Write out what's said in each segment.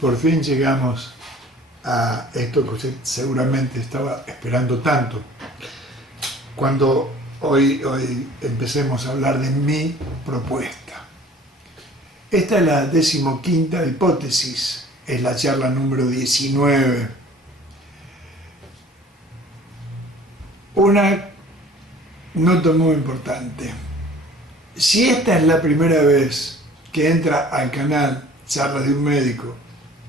Por fin llegamos a esto que usted seguramente estaba esperando tanto. Cuando hoy empecemos a hablar de mi propuesta. Esta es la 15ª hipótesis, es la charla número 19. Una nota muy importante. Si esta es la primera vez que entra al canal Charlas de un Médico,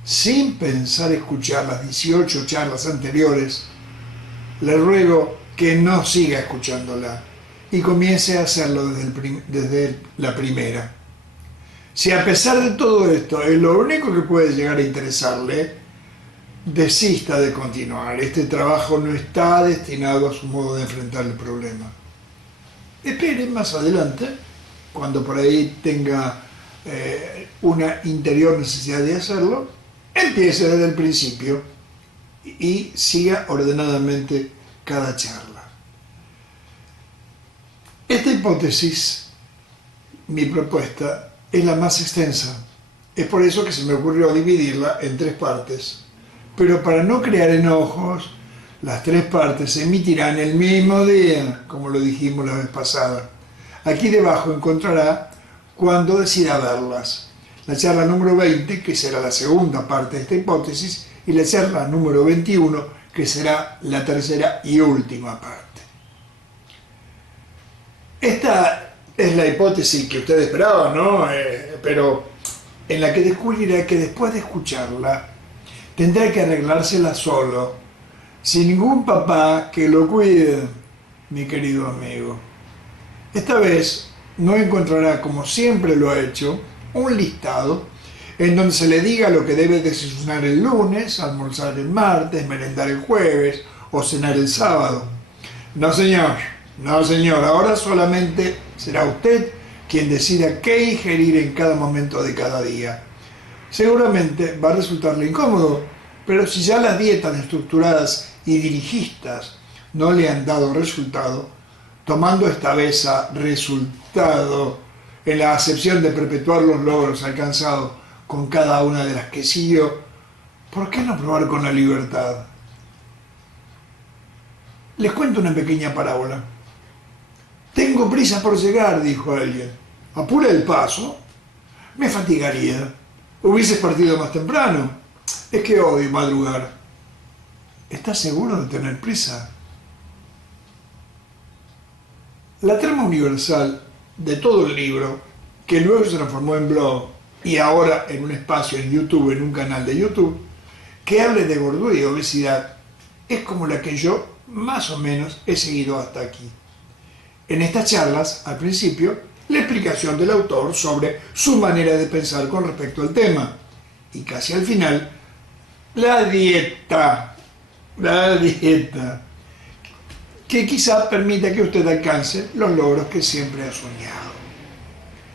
sin pensar escuchar las 18 charlas anteriores, le ruego que no siga escuchándola y comience a hacerlo desde la primera. Si a pesar de todo esto es lo único que puede llegar a interesarle, desista de continuar. Este trabajo no está destinado a su modo de enfrentar el problema. Espere más adelante, cuando por ahí tenga una interior necesidad de hacerlo, empiece desde el principio y siga ordenadamente cada charla. Esta hipótesis, mi propuesta, es la más extensa. Es por eso que se me ocurrió dividirla en 3 partes. Pero para no crear enojos, las 3 partes se emitirán el mismo día, como lo dijimos la vez pasada. Aquí debajo encontrará cuando decida verlas. La charla número 20, que será la segunda parte de esta hipótesis, y la charla número 21, que será la tercera y última parte. Esta es la hipótesis que usted esperaba, ¿no? Pero en la que descubrirá que después de escucharla, tendrá que arreglársela solo, sin ningún papá que lo cuide, mi querido amigo. Esta vez no encontrará, como siempre lo ha hecho, un listado en donde se le diga lo que debe desayunar el lunes, almorzar el martes, merendar el jueves o cenar el sábado. No señor, ahora solamente será usted quien decida qué ingerir en cada momento de cada día. Seguramente va a resultarle incómodo, pero si ya las dietas estructuradas y dirigistas no le han dado resultado, tomando esta vez a resultado en la acepción de perpetuar los logros alcanzados con cada una de las que siguió, ¿por qué no probar con la libertad? Les cuento una pequeña parábola. Tengo prisa por llegar, dijo alguien. Apura el paso. Me fatigaría. Hubieses partido más temprano. Es que odio madrugar. ¿Estás seguro de tener prisa? La trama universal de todo el libro, que luego se transformó en blog y ahora en un espacio en YouTube, en un canal de YouTube, que hable de gordura y obesidad, es como la que yo más o menos he seguido hasta aquí. En estas charlas, al principio, la explicación del autor sobre su manera de pensar con respecto al tema, y casi al final, la dieta, que quizá permita que usted alcance los logros que siempre ha soñado.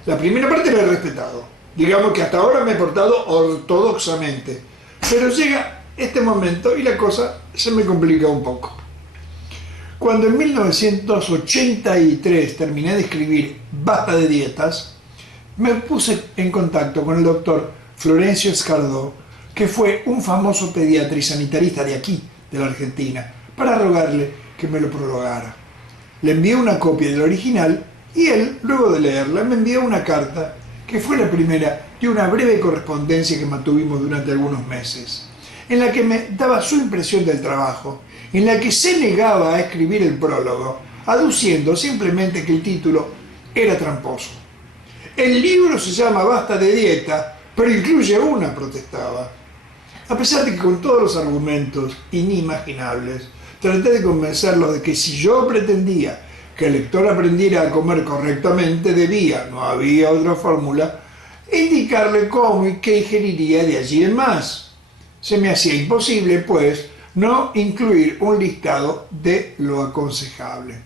La primera parte la he respetado. Digamos que hasta ahora me he portado ortodoxamente, pero llega este momento y la cosa se me complica un poco. Cuando en 1983 terminé de escribir Basta de dietas, me puse en contacto con el doctor Florencio Escardó, que fue un famoso pediatra y sanitarista de aquí, de la Argentina, para rogarle que me lo prologara. Le envié una copia del original y él, luego de leerla, me envió una carta que fue la primera de una breve correspondencia que mantuvimos durante algunos meses, en la que me daba su impresión del trabajo, en la que se negaba a escribir el prólogo, aduciendo simplemente que el título era tramposo. El libro se llama Basta de dieta, pero incluye una, protestaba. A pesar de que con todos los argumentos inimaginables, traté de convencerlo de que si yo pretendía que el lector aprendiera a comer correctamente, debía, no había otra fórmula, indicarle cómo y qué ingeriría de allí en más. Se me hacía imposible, pues, no incluir un listado de lo aconsejable.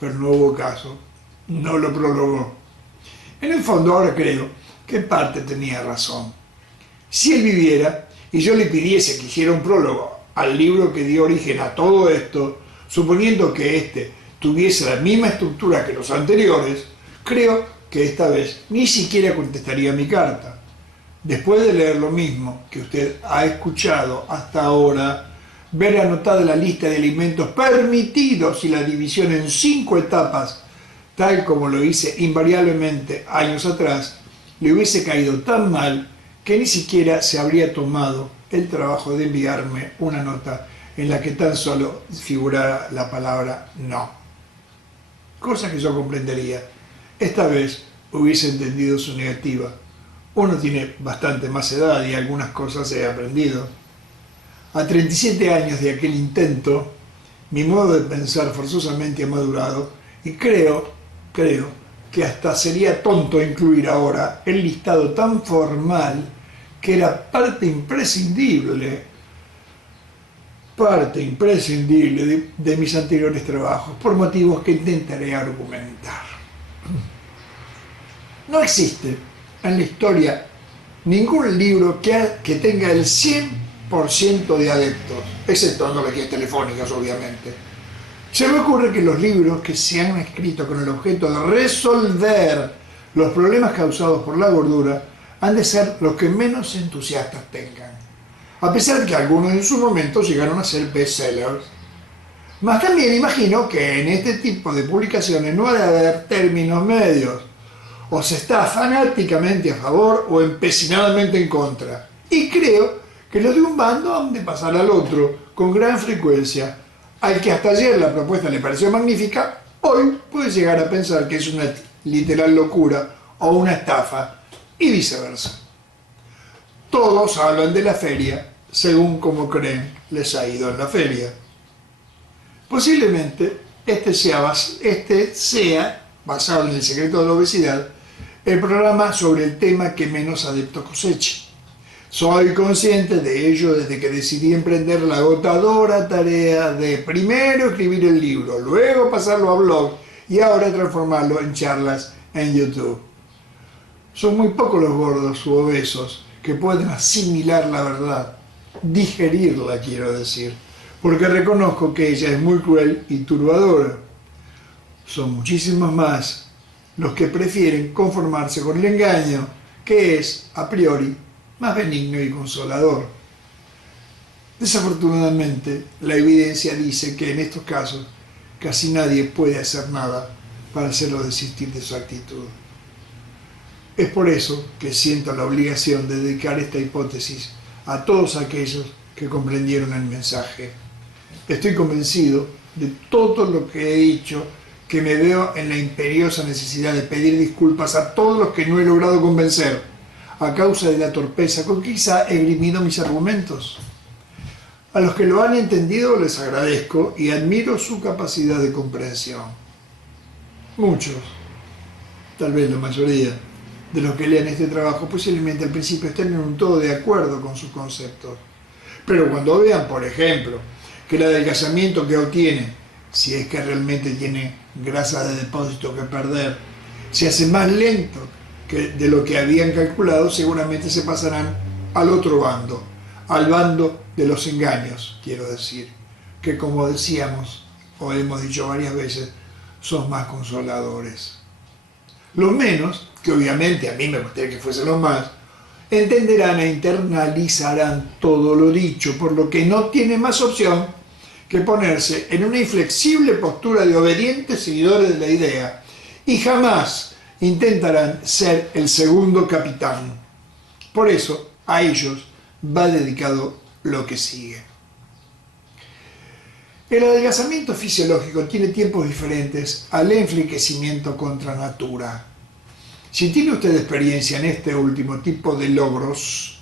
Pero no hubo caso, no lo prologó. En el fondo ahora creo que en parte tenía razón. Si él viviera y yo le pidiese que hiciera un prólogo al libro que dio origen a todo esto, suponiendo que éste tuviese la misma estructura que los anteriores, creo que esta vez ni siquiera contestaría mi carta. Después de leer lo mismo que usted ha escuchado hasta ahora, ver anotada la lista de alimentos permitidos y la división en 5 etapas, tal como lo hice invariablemente años atrás, le hubiese caído tan mal que ni siquiera se habría tomado el trabajo de enviarme una nota en la que tan solo figurara la palabra no. Cosa que yo comprendería. Esta vez hubiese entendido su negativa. Uno tiene bastante más edad y algunas cosas he aprendido. A 37 años de aquel intento, mi modo de pensar forzosamente ha madurado y creo que hasta sería tonto incluir ahora el listado tan formal que era parte imprescindible de mis anteriores trabajos, por motivos que intentaré argumentar. No existe en la historia ningún libro que tenga el 100% de adeptos, excepto analogías telefónicas, obviamente. Se me ocurre que los libros que se han escrito con el objeto de resolver los problemas causados por la gordura han de ser los que menos entusiastas tengan, a pesar de que algunos en su momento llegaron a ser bestsellers. Mas también imagino que en este tipo de publicaciones no ha de haber términos medios. O se está fanáticamente a favor o empecinadamente en contra. Y creo que los de un bando han de pasar al otro con gran frecuencia. Al que hasta ayer la propuesta le pareció magnífica, hoy puede llegar a pensar que es una literal locura o una estafa, y viceversa. Todos hablan de la feria según como creen les ha ido en la feria. Posiblemente este sea, basado en El secreto de la obesidad, el programa sobre el tema que menos adeptos coseche. Soy consciente de ello desde que decidí emprender la agotadora tarea de primero escribir el libro, luego pasarlo a blog y ahora transformarlo en charlas en YouTube. Son muy pocos los gordos u obesos que pueden asimilar la verdad, digerirla quiero decir, porque reconozco que ella es muy cruel y turbadora. Son muchísimos más los que prefieren conformarse con el engaño, que es, a priori, más benigno y consolador. Desafortunadamente, la evidencia dice que en estos casos casi nadie puede hacer nada para hacerlo desistir de su actitud. Es por eso que siento la obligación de dedicar esta hipótesis a todos aquellos que comprendieron el mensaje. Estoy convencido de todo lo que he dicho, que me veo en la imperiosa necesidad de pedir disculpas a todos los que no he logrado convencer, a causa de la torpeza con que quizá he esgrimido mis argumentos. A los que lo han entendido les agradezco y admiro su capacidad de comprensión. Muchos, tal vez la mayoría, de los que lean este trabajo posiblemente al principio estén en un todo de acuerdo con sus conceptos. Pero cuando vean, por ejemplo, que el adelgazamiento que obtiene, si es que realmente tiene grasa de depósito que perder, se hace más lento de lo que habían calculado, seguramente se pasarán al otro bando, al bando de los engaños, quiero decir, que como decíamos, o hemos dicho varias veces, son más consoladores. Los menos, que obviamente a mí me gustaría que fuesen los más, entenderán e internalizarán todo lo dicho, por lo que no tiene más opción que ponerse en una inflexible postura de obedientes seguidores de la idea, y jamás intentarán ser el segundo capitán. Por eso, a ellos va dedicado lo que sigue. El adelgazamiento fisiológico tiene tiempos diferentes al enflaquecimiento contra natura. Si tiene usted experiencia en este último tipo de logros,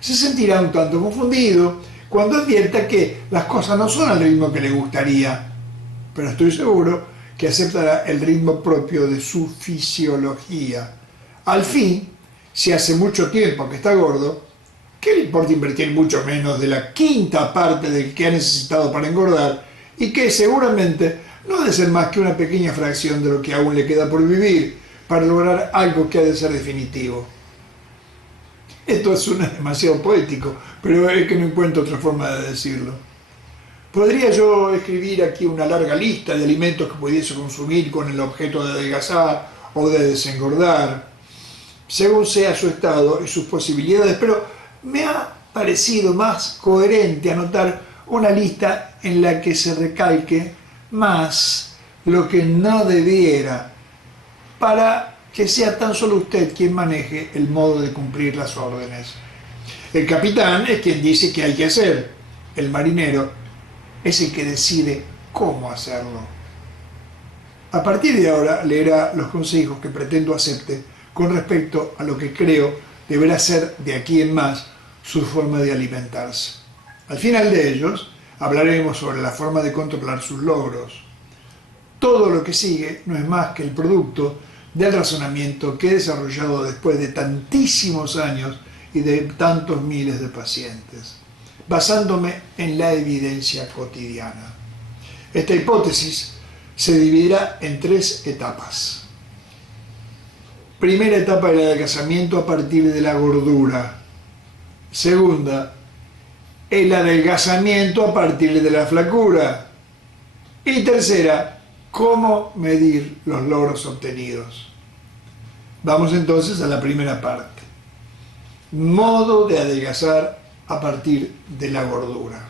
se sentirá un tanto confundido cuando advierta que las cosas no son al ritmo que le gustaría, pero estoy seguro que aceptará el ritmo propio de su fisiología. Al fin, si hace mucho tiempo que está gordo, ¿qué le importa invertir mucho menos de la quinta parte del que ha necesitado para engordar y que seguramente no ha de ser más que una pequeña fracción de lo que aún le queda por vivir para lograr algo que ha de ser definitivo? Esto suena demasiado poético, pero es que no encuentro otra forma de decirlo. Podría yo escribir aquí una larga lista de alimentos que pudiese consumir con el objeto de adelgazar o de desengordar. según sea su estado y sus posibilidades, pero me ha parecido más coherente anotar una lista en la que se recalque más lo que no debiera, para que sea tan solo usted quien maneje el modo de cumplir las órdenes. El capitán es quien dice qué hay que hacer. El marinero es el que decide cómo hacerlo. A partir de ahora leerá los consejos que pretendo acepte con respecto a lo que creo deberá ser de aquí en más su forma de alimentarse. Al final de ellos hablaremos sobre la forma de controlar sus logros. Todo lo que sigue no es más que el producto del razonamiento que he desarrollado después de tantísimos años y de tantos miles de pacientes, basándome en la evidencia cotidiana. Esta hipótesis se dividirá en 3 etapas. Primera etapa, el adelgazamiento a partir de la gordura. Segunda, el adelgazamiento a partir de la flacura. Y tercera, cómo medir los logros obtenidos. Vamos entonces a la primera parte. Modo de adelgazar a partir de la gordura.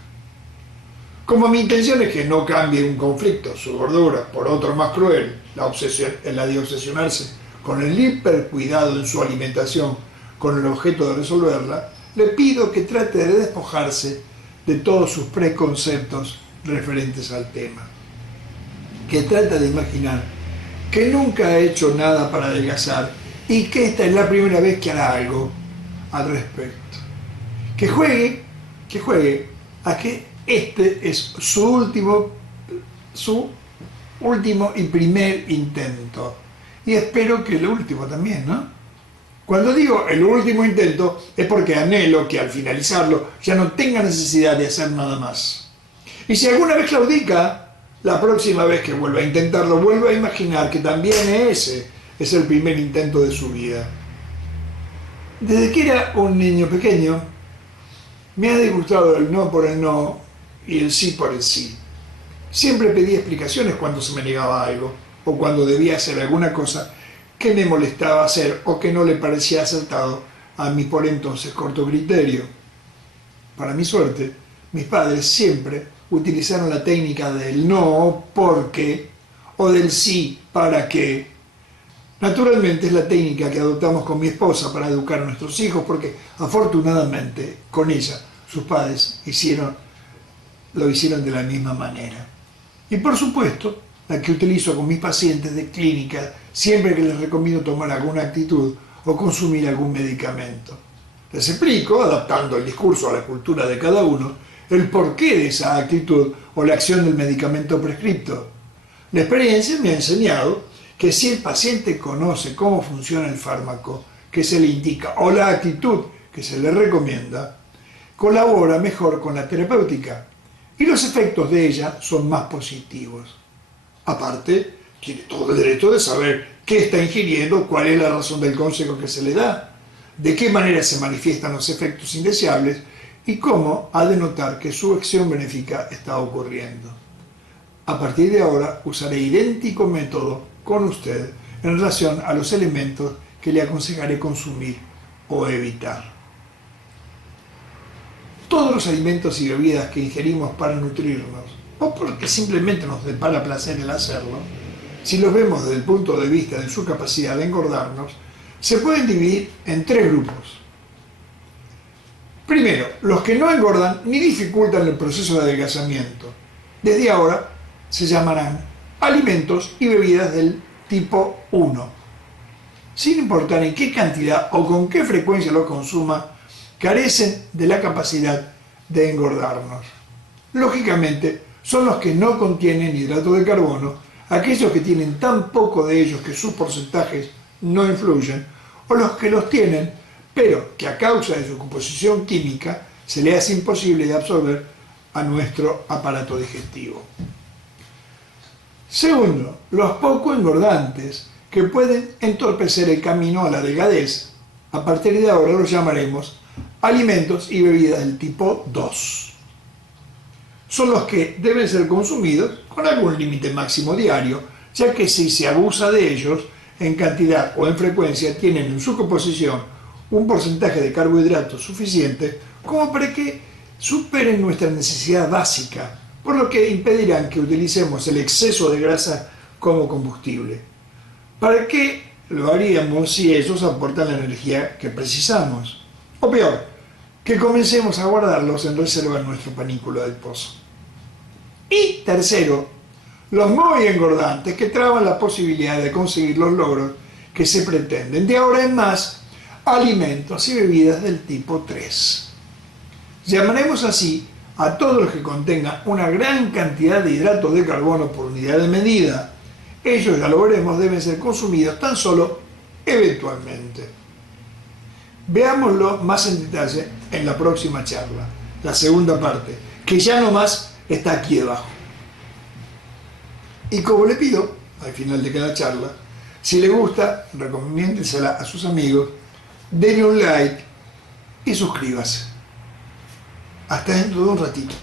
Como mi intención es que no cambie un conflicto, su gordura, por otro más cruel, la de obsesionarse con el hipercuidado en su alimentación con el objeto de resolverla, le pido que trate de despojarse de todos sus preconceptos referentes al tema. Que trate de imaginar que nunca ha hecho nada para adelgazar y que esta es la primera vez que hará algo al respecto. Que juegue a que este es su último y primer intento. Y espero que el último también, ¿no? Cuando digo el último intento es porque anhelo que al finalizarlo ya no tenga necesidad de hacer nada más. Y si alguna vez claudica, la próxima vez que vuelva a intentarlo, vuelva a imaginar que también ese es el primer intento de su vida. Desde que era un niño pequeño, me ha disgustado el no por el no y el sí por el sí. Siempre pedía explicaciones cuando se me negaba algo, o cuando debía hacer alguna cosa que me molestaba hacer o que no le parecía acertado a mi por entonces corto criterio. Para mi suerte, mis padres siempre utilizaron la técnica del no porque o del sí para qué. Naturalmente es la técnica que adoptamos con mi esposa para educar a nuestros hijos, porque afortunadamente con ella sus padres lo hicieron de la misma manera. Y por supuesto, la que utilizo con mis pacientes de clínica siempre que les recomiendo tomar alguna actitud o consumir algún medicamento. Les explico, adaptando el discurso a la cultura de cada uno, el porqué de esa actitud o la acción del medicamento prescripto. La experiencia me ha enseñado que si el paciente conoce cómo funciona el fármaco que se le indica o la actitud que se le recomienda, colabora mejor con la terapéutica y los efectos de ella son más positivos. Aparte, tiene todo el derecho de saber qué está ingiriendo, cuál es la razón del consejo que se le da, de qué manera se manifiestan los efectos indeseables y cómo ha de notar que su acción benéfica está ocurriendo. A partir de ahora usaré idéntico método con usted en relación a los elementos que le aconsejaré consumir o evitar. Todos los alimentos y bebidas que ingerimos para nutrirnos, o porque simplemente nos depara placer el hacerlo, si los vemos desde el punto de vista de su capacidad de engordarnos, se pueden dividir en 3 grupos. Primero, los que no engordan ni dificultan el proceso de adelgazamiento. Desde ahora se llamarán alimentos y bebidas del tipo 1. Sin importar en qué cantidad o con qué frecuencia los consuma, carecen de la capacidad de engordarnos. Lógicamente, son los que no contienen hidrato de carbono, aquellos que tienen tan poco de ellos que sus porcentajes no influyen, o los que los tienen, pero que a causa de su composición química se le hace imposible de absorber a nuestro aparato digestivo. Segundo, los poco engordantes, que pueden entorpecer el camino a la delgadez. A partir de ahora los llamaremos alimentos y bebidas del tipo 2. Son los que deben ser consumidos con algún límite máximo diario, ya que si se abusa de ellos, en cantidad o en frecuencia tienen en su composición un porcentaje de carbohidratos suficiente como para que superen nuestra necesidad básica, por lo que impedirán que utilicemos el exceso de grasa como combustible. ¿Para qué lo haríamos si ellos aportan la energía que precisamos? O peor, que comencemos a guardarlos en reserva en nuestro panículo adiposo. Y tercero, los muy engordantes que traban la posibilidad de conseguir los logros que se pretenden. De ahora en más, alimentos y bebidas del tipo 3. Llamaremos así a todos los que contengan una gran cantidad de hidratos de carbono por unidad de medida. Ellos, ya lo veremos, deben ser consumidos tan solo eventualmente. Veámoslo más en detalle en la próxima charla, la segunda parte, que ya nomás está aquí debajo. Y como le pido, al final de cada charla, si le gusta, recomiéndensela a sus amigos, denle un like y suscríbase. Hasta dentro de un ratito.